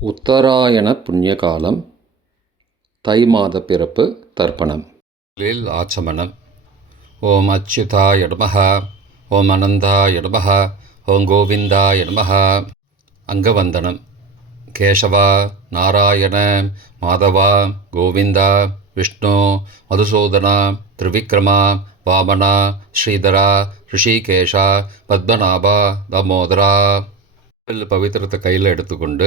உத்தராயண புண்ணிய காலம் தை மாத பிறப்பு தர்ப்பணம். லீல் ஆச்சமனம் ஓம் அச்சுதா எடுமகா ஓம் அனந்தா நமः ஓம் கோவிந்தா நமः அங்கவந்தனம். கேசவா நாராயண மாதவா கோவிந்தா விஷ்ணு மதுசூதனா திரிவிக்ரமா வாமனா ஸ்ரீதரா ரிஷிகேஷா பத்மநாபா தாமோதரா. பவித்திரத்தை கையில் எடுத்துக்கொண்டு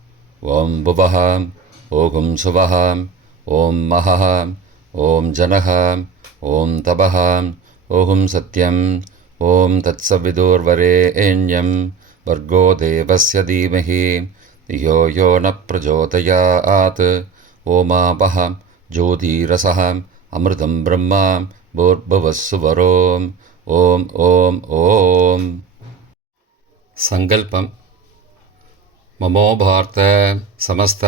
ॐ भुवः ॐ सुवः ॐ महः ॐ जनः ॐ तपः ॐ सत्यम् ॐ तत्सविदुर्वरेण्यं भर्गो देवस्य धीमहि धियो यो न प्रचोदयात् ओमापः ज्योतिरसः अमृतं ब्रह्मा भूर्भुवः सुवरोम् ॐ ॐ ॐ सङ्कल्पम् ममोभार्त समस्त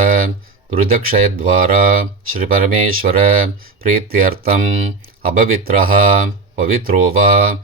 दुरिदक्षयद्वारा श्रीपरमेश्वर प्रीत्यर्थम्। अपवित्रः पवित्रो वा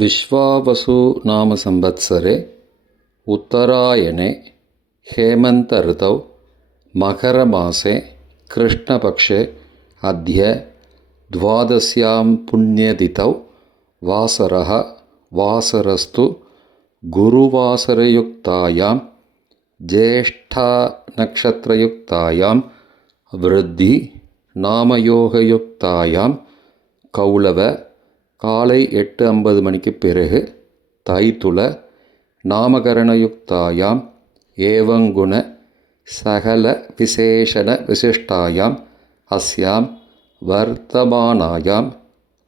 विश्वावसु नामसंवत्सरे उत्तरायणे हेमन्तऋतौ मकरमासे कृष्णपक्षे अद्य द्वादश्यां पुण्यतिथौ वासरः वासरस्तु गुरुवासरयुक्तायां ज्येष्ठानक्षत्रयुक्तायां वृद्धि नामयोगयुक्तायां कौलव காலை எட்டு ஐம்பது மணிக்கு பிறகு தைத்துல நாமகரணயுக்தாயாம் ஏவங்குண சகல விசேஷண விசிஷ்டாயாம் அஸ்யாம் வர்த்தமானாயாம்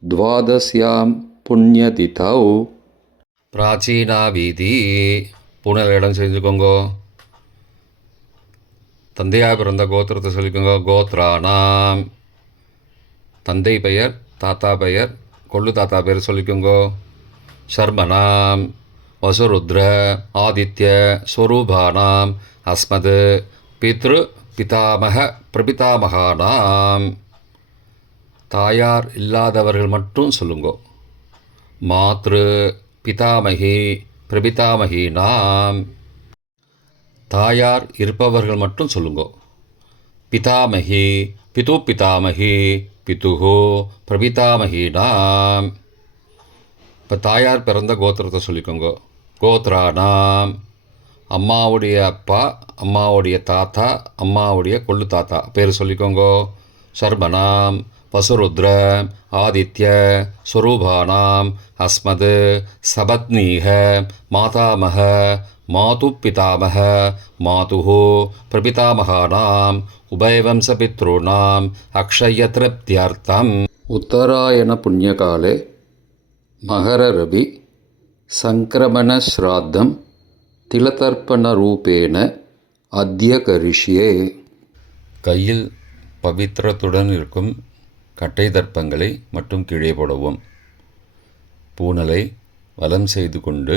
துவாதசியாம் புண்ணியதிதௌ. பிராச்சீனா வீதி புனல் இடம் செஞ்சுக்கோங்கோ. தந்தையாக பிறந்த கோத்திரத்தை சொல்லிக்கோங்க. கோத்ரானாம். தந்தை பெயர் தாத்தா பெயர் கொள்ளு தாத்தா பேர் சொல்லிக்கோங்கோ. சர்மனாம் வசுருத்ர ஆதித்ய ஸ்வரூபானாம் அஸ்மது பித்ரு பிதாமக பிரபிதாமகானாம். தாயார் இல்லாதவர்கள் மட்டும் சொல்லுங்கோ. மாத்ரு பிதாமகி பிரபிதாமகினாம். தாயார் இருப்பவர்கள் மட்டும் சொல்லுங்கோ. பிதாமகி பிது பிதாமகி பிதுஹோ பிரபிதாமகினாம் இப்போ தாயார் பிறந்த கோத்திரத்தை சொல்லிக்கோங்க. கோத்ரானாம் அம்மாவுடைய அப்பா அம்மாவுடைய தாத்தா அம்மாவுடைய கொள்ளு தாத்தா பேர் சொல்லிக்கோங்கோ. சர்மனாம் வசுருத்ர ஆதித்ய ஸ்வரூபானாம் அஸ்மது சபத்னீக மாதாமக மாது பிதாமக மாது பிரபிதாமகானாம் உபயவம்சபித்ருணாம் அக்ஷயதிருப்தியார்த்தம் உத்தராயண புண்ணியகாலே மகர ரவி சங்கிரமணஸ்ராத்தம் திலதர்ப்பணரூபேண அத்திய கரிஷியே கையில் பவித்திரத்துடன் இருக்கும் கட்டை தர்ப்பங்களை மட்டும் கீழே போடவும். பூனலை வலம் செய்து கொண்டு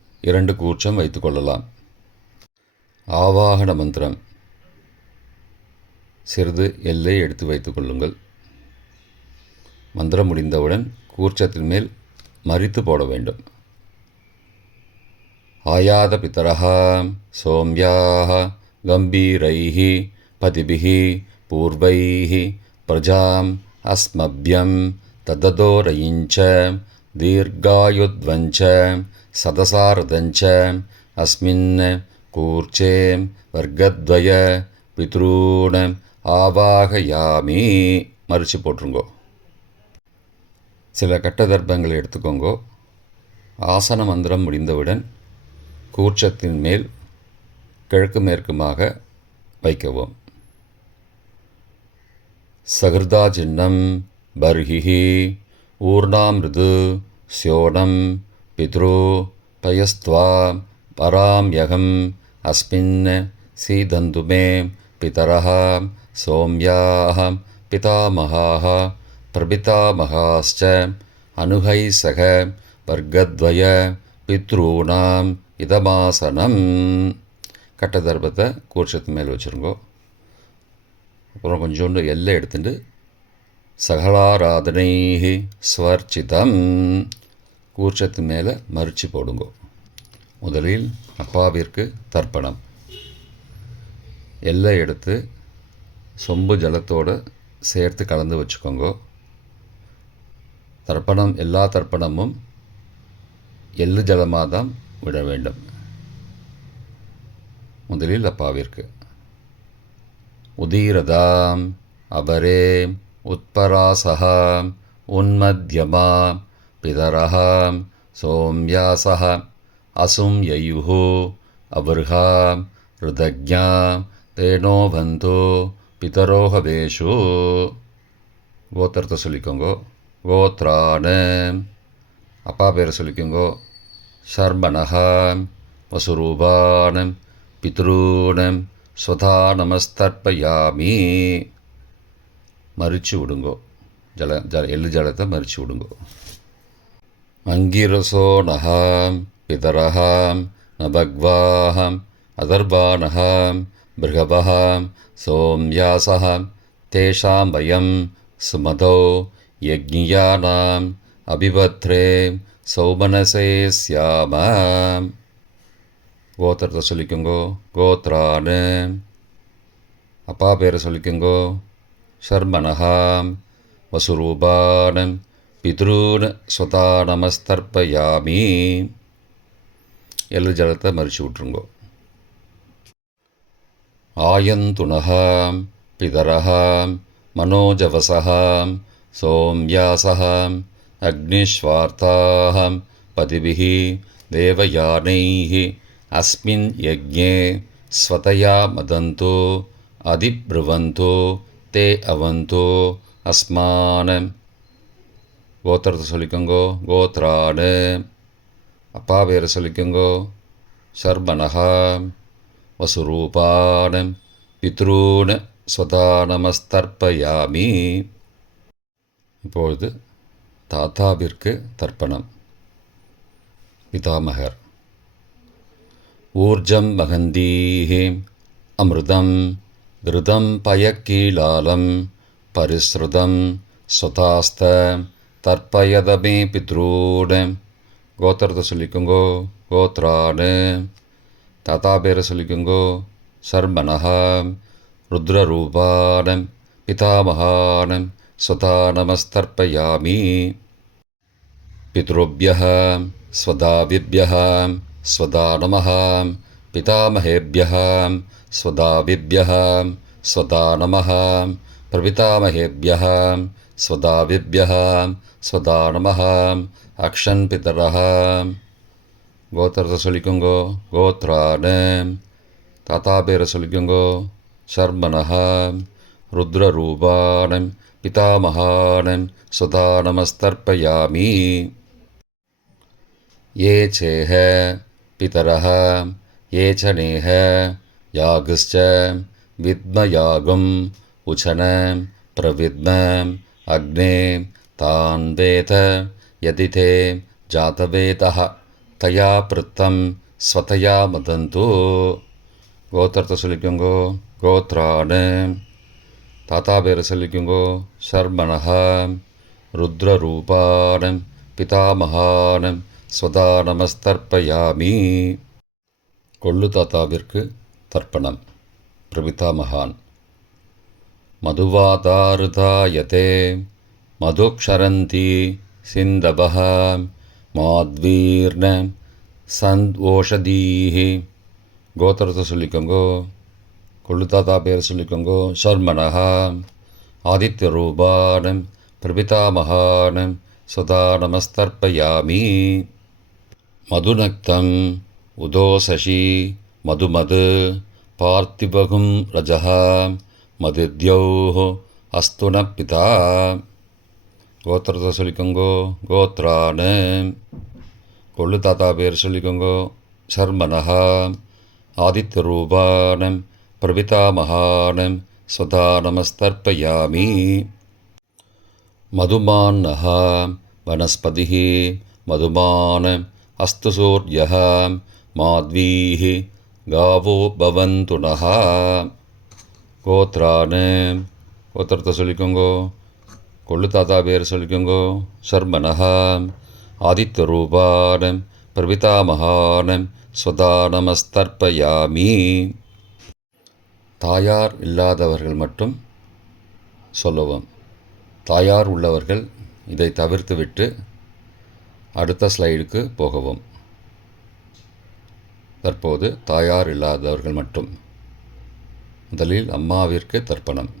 இரண்டு கூற்றம் வைத்துக்கொள்ளலாம் ஆவாகன மந்திரம். சிறிது எல்லை எடுத்து வைத்துக் கொள்ளுங்கள். மந்திரம் முடிந்தவுடன் கூர்ச்சத்தின் மேல் மறித்து போட வேண்டும். ஆயாத பித்தரா சோம்யாக கம்பீரைः பதிபிः பூர்வைः பிரஜாம் அஸ்மபியம் தததோரையிஞ்ச தீர்காயுத்வஞ்ச சதசாரதஞ்ச அஸ்மின் கூர்ச்சே வர்க்கத்வய பித்ரூண ஆவாகயாமி மறித்து போட்டுருங்கோ சில கட்டதர்ப்பங்களை எடுத்துக்கோங்கோ। ஆசன மந்திரம் முடிந்தவுடன் கூர்ச்சத்தின் மேல் கிழக்கு மேற்குமாக வைக்கவும்। சகிருதா சின்னம் பர்ஹிஹி ஊர்ணாமிருது சியோனம் பித்ரு பயஸ்த்வா பராம்யகம் அஸ்மின் சீதந்து மே பிதரः சோம்யாः பிதாமகாः பிரபிதாமகாश्च அனுகை சக வர்க்கத்வய பித்ரூணாம் இதமாசனம் கட்ட தர்ப்பத்தை கூர்ச்சத்து மேலே வச்சுருங்கோ. அப்புறம் கொஞ்சோண்டு எல்லை எடுத்துட்டு சகலாராதனை ஸ்வர்ச்சிதம். கூர்ச்சத்து மேலே மறிச்சு போடுங்கோ. முதலில் அப்பாவிற்கு தர்ப்பணம். எல்லை எடுத்து சொம்பு ஜலத்தோடு சேர்த்து கலந்து வச்சுக்கோங்க. தர்ப்பணம் எல்லா தர்ப்பணமும் எள்ளு ஜலமாக தான் விட வேண்டும். முதலில் அப்பாவிற்கு. உதீரதாம் அவரே உத்பராசா உன்மத்யமா பிதரः சோம்யாசः அசும் யயுः அபர்ஹா ருதஜ்ஞா தேனோ பந்தோ பிதரோஹவேஷு கோத்திரத்தை சொல்லிக்கோங்கோ. கோத்ரான. அப்பா பேரை சொல்லிக்கோங்கோ. ஷர்மணஹா வசுரூபானம். பித்ரூணம் ஸ்வதா நமஸ்தர்ப்பயாமி மறிச்சு விடுங்கோ. ஜல ஜல எள்ளு ஜலத்தை மறிச்சு விடுங்கோ. அங்கிரசோ நகாம் பிதரஹாம் நபக்வாஹம் அதர்பானஹாம் பிருகவஹாம் சோம்யாசஹாம் தேஷாம் வயம் சுமதோ யஜ்ஞியானாம் அபிபத்ரே சௌமனசே ஸ்யாமாம். கோத்திரத்தை சொல்லிக்கோங்கோ கோத்ரானு. அப்பா பேரை சொல்லிக்கோங்கோ ஷர்மனஹாம் வசுரூபானம் పితॄన్ స్వతా నమస్తర్పయామి ಎಲ್ಲ ಜಲத்தை மறிச்சு விட்டுருங்க ஆயந்துணக பிதரக மனோஜவசக சோம்யாசக அக்னிஸ்வார்த்தாக பதிபிः దేవయానైః అస్మిన్ యజ్ఞే స్వతయా మదంతో అధిబ్రువంతో తే అవంతో అస్మాన్ கோத்திரத்தை சொல்லிக்கோங்கோ கோத்ராடு அப்பா பேரை சொல்லிக்கோங்கோ சர்பனகா வசுரூபான பித்ரூன ஸ்வதானமஸ்தர்ப்பயாமி. இப்பொழுது தாத்தாவிற்கு தர்ப்பணம். பிதாமகர். ஊர்ஜம் வகந்தீஹே அமிர்தம் கிருதம் பயக்கீலாலம் பரிஸ்ருதம் ஸ்வதாஸ்த தர்ப்பயதமே பித்ரூடு கோத்திரத்தை சொல்லிக்கோங்கோ கோத்ராடு தாத்தா பேரை சொல்லிக்கோங்கோ சர்மனஹா ருத்ரரூபானம் பிதாமகானம் ஸ்வதா நமஸ்தர்ப்பயாமி पितृभ्यः स्वदाविभ्यः स्वदा नमः पितामहेभ्यः स्वदाविभ्यः स्वदा नमः प्रपितामहेभ्यः स्वदाविभ्यः स्वदा नमः अक्षन् पितरः கோத்திரத்தை சொல்லிக்கோங்கோ கோத்ராடு தாத்தா பேரை சொல்லிக்கோங்கோ சர்மனஹா ருத்ரரூபானம் பிதாமகானம் சுதா நமஸ்தர்ப்பயாமி ये चेह पितरः ये च नेह यागश्च विद्मयागम् उचन प्रविद्म अग्ने तान् वेद यदि ते जातवेदः तया पृत्तं स्वतया मदन्तु கோத்திரத்தை சொல்லிக்கோங்கோ கோத்ராடு தாத்தா பேரை சொல்லிக்கோங்கோ சர்மனஹா ருத்ரரூபானம் பிதாமகானம் ஸ்வதா நமஸ்தர்ப்பயாமி கொள்ளு தாத்தாவிற்கு தர்ப்பணம் பிரபிதாமகான் மதுவாதாருதாயதே மதுக்ஷரந்தி சிந்தவः மாத்வீர்ண சந்த் ஓஷதீஹி கோத்திரத்தை சொல்லிக்கோங்கோ கொள்ளுத்தாத்தா பேர் சொல்லிக்கோங்கோ சர்மனஹா ஆதித்யரூபானம் பிரபிதாமகானம் சுதா நமஸ்தர்ப்பயாமி மதுநக்தம் உதோசசி மதுமது பார்த்திபகும் ரஜः மதித்யௌः அஸ்து ந பிதா கோத்திரத்தை சொல்லிக்கோங்கோ கோத்ரான்னு கொள்ளு தாத்தா பேர் சொல்லிக்கோங்கோ சர்மனஹா. ஆதித்ய ரூபானம் பிரபிதாமகானம் சதா நமஸ்தர்ப்பயாமி. மதுமான்னஹா வனஸ்பதி மதுமான் அஸ்து சூரிய மாத்வீः காவோ பவந்து நகா கோத்திரத்தை சொல்லிக்கோங்கோ கொள்ளு தாத்தா பேர் சொல்லிக்கோங்கோ. சர்மனஹா ஆதித்யரூபான் பிரபிதாமகான் ஸ்வதா நமஸ்தர்ப்பயாமி தாயார் இல்லாதவர்கள் மட்டும் சொல்லவும். தாயார் உள்ளவர்கள் இதை தவிர்த்துவிட்டு அடுத்த ஸ்லைடுக்கு போகவும். தற்போது தாயார் இல்லாதவர்கள் மட்டும். முதலில் அம்மாவிற்கு தர்ப்பணம்.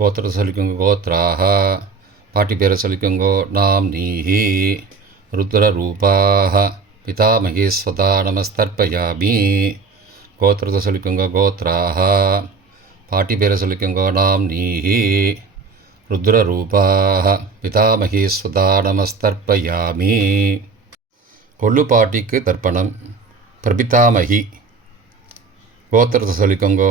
கோத்திரத்தை சொல்லிக்கோங்க கோத்ராக பாட்டி பேரை சொல்லிக்கோங்கோ நாம் நீஹி ருத்ரரூபாக பிதாமகி ஸ்வதா நமஸ்தர்ப்பயாமி கோத்திரத்தை சொல்லிக்கோங்க கோத்ராக பாட்டி பேரை சொல்லிக்கோங்க நாம் நீஹி ருத்ரரூபாः பிதாமகி ஸ்வதா நமஸ்தர்ப்பயாமி கொள்ளுப்பாட்டிக்கு தர்ப்பணம் பிரபிதாமகி கோத்திரத்தை சொல்லிக்கோங்கோ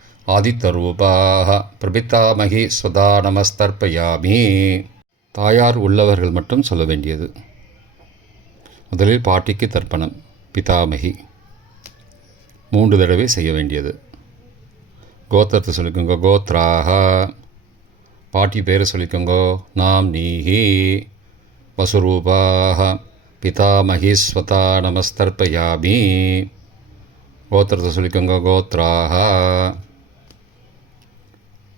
ஆதித்தரூபாக பிரபித்தாமகி ஸ்வதா நமஸ்தர்ப்பயாமி தாயார் உள்ளவர்கள் மட்டும் சொல்ல வேண்டியது. முதலில் பாட்டிக்கு தர்ப்பணம் பிதாமகி. மூன்று தடவை செய்ய வேண்டியது. கோத்திரத்தை சொல்லிக்கோங்க கோத்ராக. பாட்டி பேரை சொல்லிக்கோங்கோ நாம் நீஹி வசுரூபாக பிதாமகி ஸ்வதா நமஸ்தர்ப்பயாமி கோத்திரத்தை சொல்லிக்கோங்க கோத்ராக.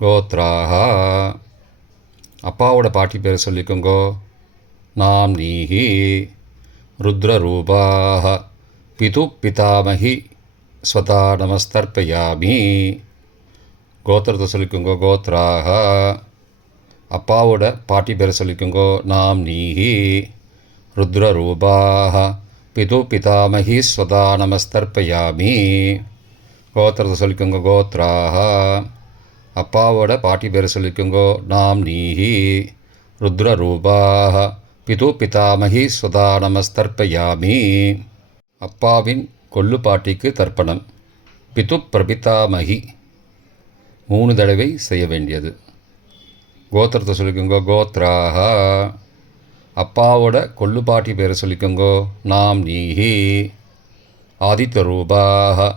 கோத்ராக அப்பாவோட பாட்டி பேர் சொல்லிக்கோங்கோ. நாம் நீஹி ருத்ரரூபாக பிது பிதாமகி ஸ்வதா நமஸ்தர்ப்பயாமி. கோத்திரத்தை சொல்லிக்கோங்கோ கோத்ராக அப்பாவோட பாட்டி பேரை சொல்லிக்கோங்கோ. நாம் நீஹி ருத்ரரூபாக பிது பிதாமகி ஸ்வதா நமஸ்தர்ப்பயாமி. கோத்திரத்தை சொல்லிக்கோங்க கோத்ராக அப்பாவோட பாட்டி பேர் சொல்லிக்கோங்கோ. நாம் நீஹி ருத்ரரூபாக பிது பிதாமகி சுதா நமஸ்தர்ப்பயாமி. அப்பாவின் கொள்ளு பாட்டிக்கு தர்ப்பணம். பிது பிரபிதாமகி மூணு தடவை செய்ய வேண்டியது. கோத்திரத்தை சொல்லிக்கோங்கோ கோத்ராக அப்பாவோட கொள்ளுப்பாட்டி பேரை சொல்லிக்கோங்கோ நாம் நீஹி ஆதித்த ரூபாக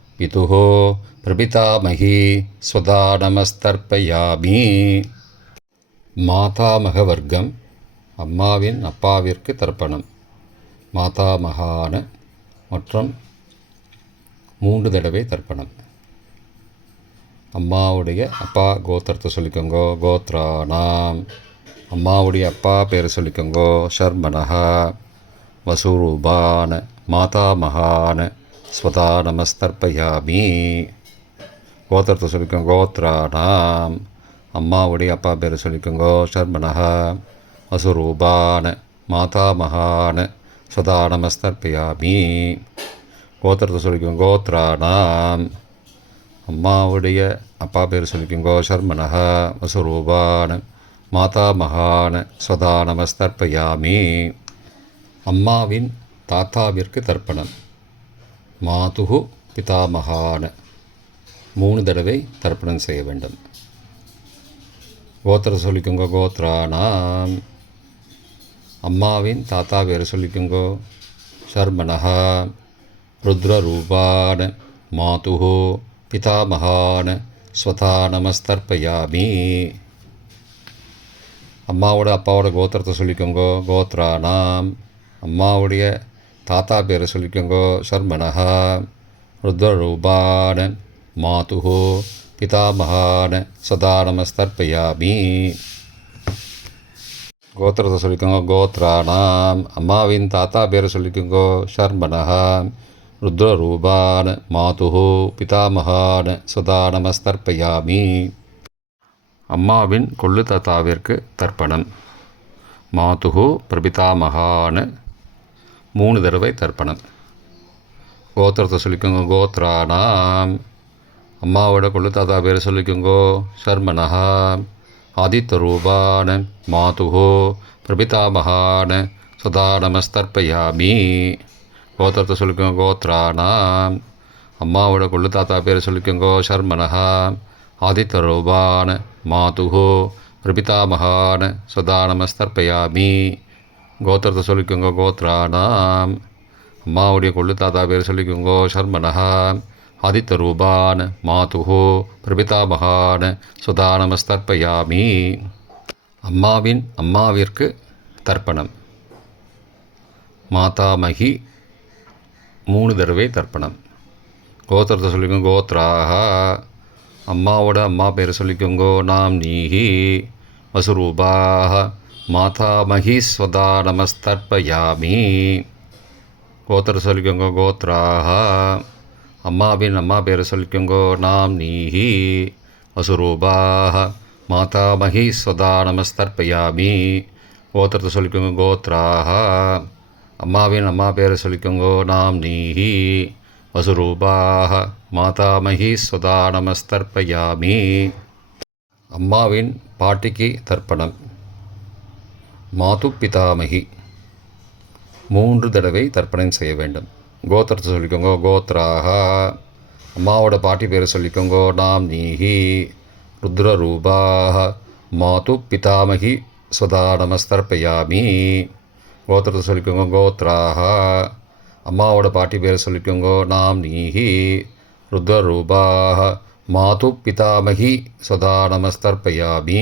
पितुः பிரபிதாமகி ஸ்வதா நமஸ்தர்ப்பயாமி மாதாமக வர்க்கம் அம்மாவின் அப்பாவிற்கு தர்ப்பணம் மாதாமகான மற்றும் மூன்று தடவை தர்ப்பணம். அம்மாவுடைய அப்பா கோத்திரத்தை சொல்லிக்கோங்கோ கோத்ரானாம். அம்மாவுடைய அப்பா பேர் சொல்லிக்கோங்கோ ஷர்மனஹா வசூரூபான மாதாமகான ஸ்வதா நமஸ்தர்ப்பயாமி. கோத்திரத்தை சொல்லிக்கோங்க கோத்ரானாம் அம்மாவுடைய அப்பா பேர் சொல்லிக்கோங்கோ ஷர்மனஹா வசுரூபான மாதாமகான ஸ்வதா நமஸ்தர்ப்பயாமி. கோத்திரத்தை சொல்லிக்கோங்க கோத்ரானாம் அம்மாவுடைய அப்பா பேர் சொல்லிக்கோங்கோ ஷர்மனஹ அசுரூபான மாதா மகான ஸ்வதா நமஸ்தர்ப்பயாமி. அம்மாவின் தாத்தாவிற்கு தர்ப்பணம். மாதுகு பிதாமகான. மூணு தடவை தர்ப்பணம் செய்ய வேண்டும். கோத்திர சொல்லிக்கோங்க கோத்ரானாம் அம்மாவின் தாத்தா பேர் சொல்லிக்கோங்கோ ஷர்மனஹா ருத்ரரூபான. மாதுகு பிதாமகான. ஸ்வதா நமஸ்தர்ப்பயாமி அம்மாவோட அப்பாவோட கோத்திரத்தை சொல்லிக்கோங்கோ கோத்ரானாம் அம்மாவுடைய தாத்தா பேரை சொல்லிக்கோங்கோ. சர்மனஹா ருத்ரரூபான மாதுஹோ பிதாமகான சதா நமஸ்தர்ப்பயாமி கோத்திரத்தை சொல்லிக்கோங்க கோத்ராணாம் அம்மாவின் தாத்தா பேரை சொல்லிக்கோங்கோ ஷர்மனஹா ருத்ரரூபான மாதுஹோ பிதாமகான சதா நமஸ்தர்ப்பயாமி அம்மாவின் கொள்ளு தாத்தாவிற்கு தர்ப்பணம். மாதுகு பிரபிதாமகான மூணு தடவை தர்ப்பணம். கோத்திரத்தை சொல்லிக்கோங்க கோத்ரானாம் அம்மாவோட கொள்ளு தாத்தா பேர் சொல்லிக்கோங்கோ சர்மனஹா ஆதித்த ரூபான மாதுகோ பிரபிதாமகான சதா நமஸ்தர்ப்பயாமி கோத்திரத்தை சொல்லிக்கோங்க கோத்ரானாம் அம்மாவோட கொள்ளு தாத்தா பேர் சொல்லிக்கோங்கோ சர்மனஹா ஆதித்த ரூபான மாதுகோ பிரபிதாமகான சதா நமஸ்தர்ப்பயாமி கோத்திரத்தை சொல்லிக்கோங்க கோத்ரானாம் அம்மாவுடைய கொள்ளு தாத்தா பேர் சொல்லிக்கோங்கோ சர்மனஹா. ஆதித்த ரூபான் மாதுகோ பிரபிதாமகான் சுதா நமஸ்தர்ப்பயாமி அம்மாவின் அம்மாவிற்கு தர்ப்பணம். மாதாமகி மூணு தடவை தர்ப்பணம். கோத்திரத்தை சொல்லிக்கோங்க கோத்ராக அம்மாவோட அம்மா பேர் சொல்லிக்கோங்கோ நாம் நீஹி வசுரூபாக மாதாமகீஸ்வதா நமஸ்தர்ப்பயாமி கோத்திர சொல்லிக்கோங்க கோத்ராக அம்மாவின் அம்மா பேரை சொல்லிக்கோங்கோ நாம் நீஹி. அசுரூபாக மாதாமகீஸ்வதா நமஸ்தர்ப்பயாமி கோத்திரத்தை சொல்லிக்கோங்க கோத்ராக அம்மாவின் அம்மா பேரை சொல்லிக்கோங்கோ நாம் நீஹி. வசுரூபாக மாதாமகீஸ்வதா நமஸ்தர்ப்பயாமி அம்மாவின் பாட்டிக்கு தர்ப்பணம். மாது பிதாமகி. மூன்று தடவை தர்ப்பணம் செய்ய வேண்டும். கோத்திரத்தை சொல்லிக்கோங்க கோத்ராக அம்மாவோட பாட்டி பேரை சொல்லிக்கோங்கோ நாம் நீஹி ருத்ரரூபாக மாது பிதாமகி சுதா நமஸ்தர்ப்பயாமி கோத்திரத்தை சொல்லிக்கோங்க கோத்ராக அம்மாவோட பாட்டி பேரை சொல்லிக்கோங்கோ நாம் நீஹி ருத்ரரூபாக மாது பிதாமகி சுதா நமஸ்தர்ப்பயாமி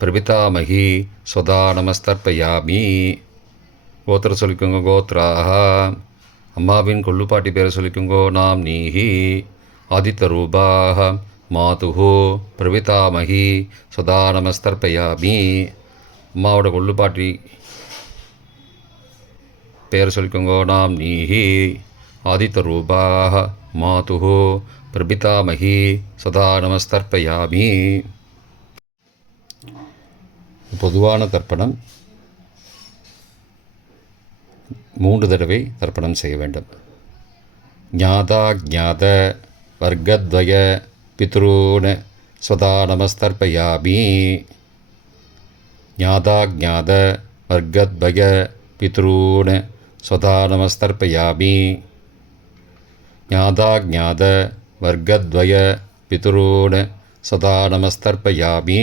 பிரபிதாமகி சுதா நமஸ்தர்ப்பயாமி கோத்திர சொல்லிக்கோங்க கோத்ராக அம்மாவின் கொள்ளுப்பாட்டி பேரை சொல்லிக்கோங்கோ நாம் நீஹி ஆதித்த ரூபாக மாதுகு பிரபிதாமகி சுதா நமஸ்தர்ப்பயாமி அம்மாவோட கொள்ளுப்பாட்டி பேர் சொல்லிக்கோங்கோ நாம் நீஹி ஆதித்த ரூபாக மாதுகு பிரபிதாமகி சதா நமஸ்தர்ப்பயாமி பொதுவான தர்ப்பணம் மூன்று தடவை தர்ப்பணம் செய்ய வேண்டும். ஞாதா ஜாத வர்க்கத்வய பித்ரூன் ஸ்வதா நமஸ்தர்ப்பயாமி ஞாதா ஜாத வர்க்கத்வய பித்ரூன் ஸ்வதா நமஸ்தர்ப்பயாமி ஞாதா ஜாத வர்க்கத்வய பித்ரூன் சதா நமஸ்தர்ப்பயாமி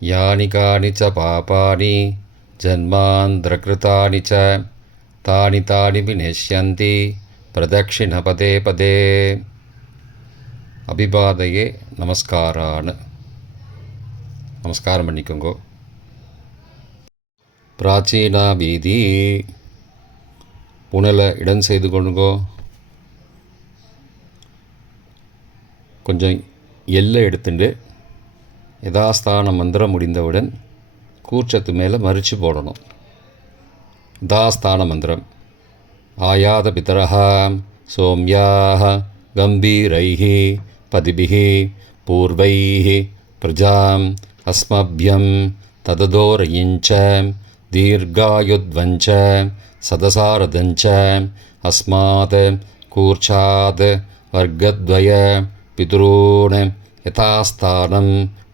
யானி கானி ச பாபானி ஜன்மாந்திரகிருத்தானி ச தானி தானி விநேஷ்யந்தி பிரதக்ஷிண பதே பதே அபிபாதையே நமஸ்காரான நமஸ்காரம் பண்ணிக்கோங்கோ பிராச்சீனா வீதி புனலை இடம் செய்து கொண்டுங்கோ கொஞ்சம் எல்லை எடுத்துட்டு யதாஸ்தான மந்திரம் முடிந்தவுடன் கூற்றத்து மேலே மறித்து போடணும். தாஸ்தான மந்திரம். ஆயாத பிதரஹா சோம்யாக கம்பீரைः பதிபிः பூர்வைः பிரஜாம் அஸ்மபியம் தததோரயிஞ்ச தீர்காயுத்வஞ்ச சதசாரதஞ்ச அஸ்மாத் கூர்ச்சாத் வர்க்கத்வய பிதுரூண் யதாஸ்தானம்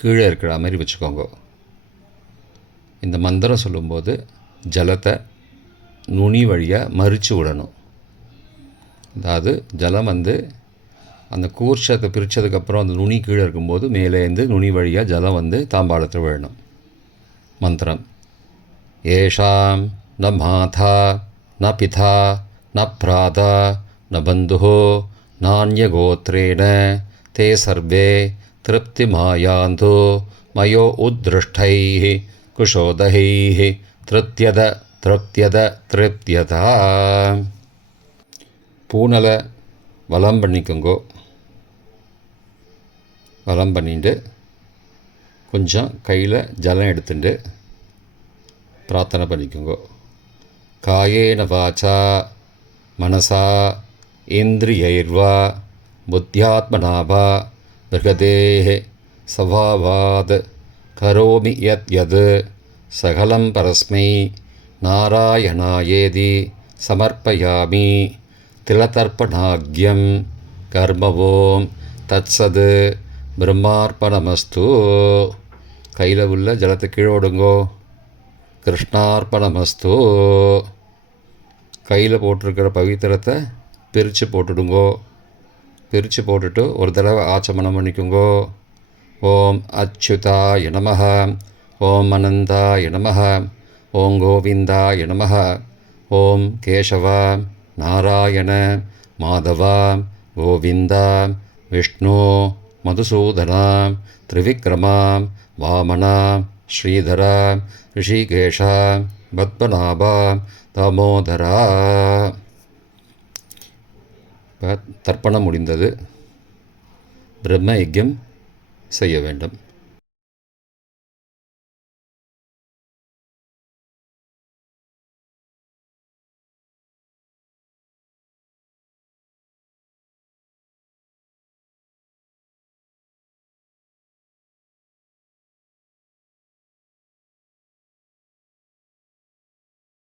கீழே இருக்கிற மாதிரி வச்சுக்கோங்க. இந்த மந்திரம் சொல்லும்போது ஜலத்தை நுனி வழியாக மறித்து விடணும். அதாவது ஜலம் வந்து அந்த கூர்ச்சத்தை பிரித்ததுக்கப்புறம் அந்த நுனி கீழே இருக்கும்போது மேலேருந்து நுனி வழியாக ஜலம் வந்து தாம்பாளத்தில் விழணும். மந்திரம். ஏஷாம் ந மாதா ந பிதா ந பிராதா ந பந்து நானியகோத்திரேண தே சர்வே திருப்திமாயாந்து மயோ உத்ருஷ்டைः குஷோதைः திருப்தியத திருப்தியத திருப்தியதா பூனலை வலம் பண்ணிக்கோங்கோ. வலம் பண்ணிட்டு கொஞ்சம் கையில் ஜலம் எடுத்துட்டு பிரார்த்தனை பண்ணிக்கோங்கோ. காயேன வாச்சா மனசா இந்திரியைர்வா புத்தியாத்மனாவா பிருகதேः சவாவாத் கரோமி யத் யத் சகலம் பரஸ்மை நாராயணாயேதி சமர்ப்பயாமி திலதர்ப்பணாக்யம் கர்மவோம் தத்சது பிரம்மார்ப்பணமஸ்து கையில் உள்ள ஜலத்தை கீழே விடுங்கோ கிருஷ்ணார்ப்பணமஸ்து கையில் போட்டிருக்கிற பவித்திரத்தை பிரித்து போட்டுடுங்கோ। பிரித்து போட்டுட்டு ஒரு தடவை ஆச்சமனம் பண்ணிக்கோங்கோ. ஓம் அச்சுதாய நமः ஓம் அனந்தாய நமः ஓம் கோவிந்தாய நமः ஓம் கேசவ. நாராயண. மாதவ. கோவிந்தா. விஷ்ணு. மதுசூதனா. திரிவிக்ரமா. வாமனா. ஸ்ரீதரா. ரிஷிகேஷா. பத்மநாபா. தாமோதரா. தர்ப்பணம் முடிந்தது. பிரம்ம யஜ்யம் செய்ய வேண்டும்.